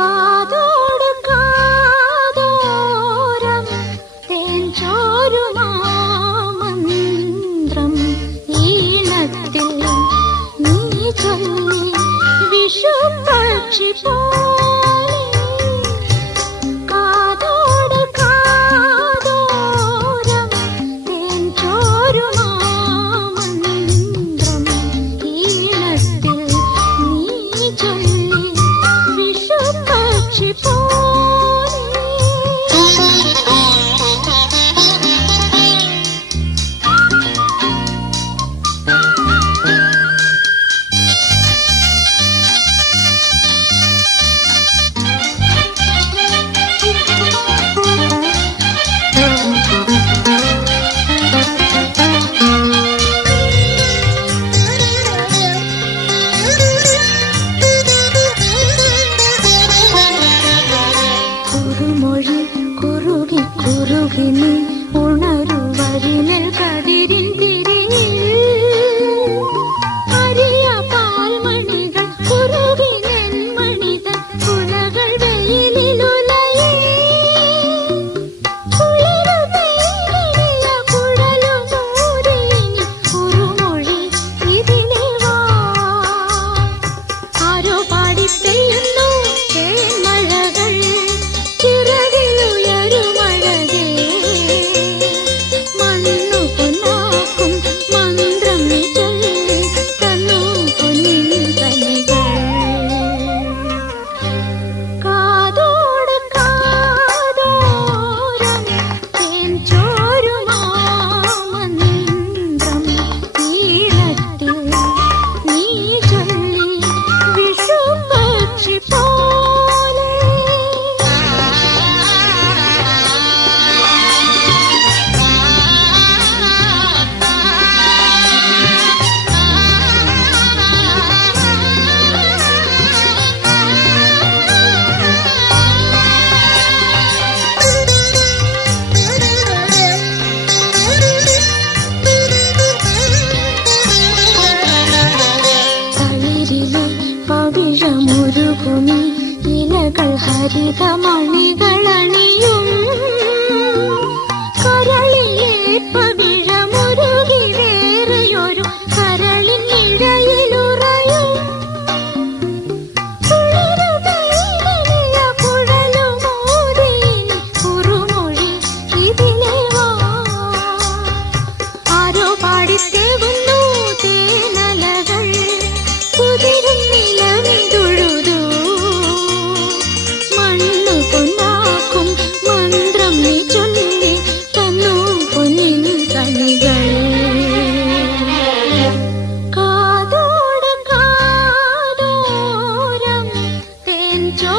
കാതോട് കാതോരം തേൻ ചോരുമാമന്ത്രം ഈണത്തിൽ നീ ചൊല്ലി വിഷുപക്ഷി പോലെ കാതോട് കാതോരം തേൻ ചോരുമാമന്ത്രം ഈണത്തിൽ നീ ചൊല്ലി വിഷുപക്ഷി കുറുമൊഴി കുറുകി കുറുകി നീ ഉണരുവരിനിൽ കതിരിൻ തിരിഞ്ഞിൽ അരിയ പാൽമണികൾ കുറുകി നെന്മണിതൻ കുലകൾ വെയിലിലുലയേ കുളിരു പെയ്തില്ല കുഴലുമൂരിനി കുറുമൊഴി ഇതിലെ വാ ആരോ പാടി പെയ്യുന്നു തേന്മഴകൾ ചിറകിലുയരുമഴകേ മണ്ണു പൊന്നാക്കും മന്ത്രം നീ ചൊല്ലി തന്നു പൊന്നിൻ കനികൾ കാതോട് കാതോരം തേൻ ചോരുമാമന്ത്രം ഈണത്തിൽ നീ ചൊല്ലി വിഷുപക്ഷി പോലെ തളിരിലെ പവിഴമുരുകുമി ഇലകൾ ഹരിതമണികളണിയും കരളിലെ പവിഴമുരുകി വേറെയൊരു കരളിൻ ഇഴയിലുറയും കുളിരു പെയ്തില്ല കുഴലുമൂതിനി കുറുമൊഴി ഇതിലെ വാ ആരോ പാടിത്തേവുന്നു തേനലകൾ കുതിരും നിലവിൽ തൊഴുതു മണ്ണു പൊന്നാക്കും മന്ത്രം നീ ചൊല്ലി തന്നു പൊന്നിൻ കണികൾ കാതോട് കാതോരം തേൻ ചോ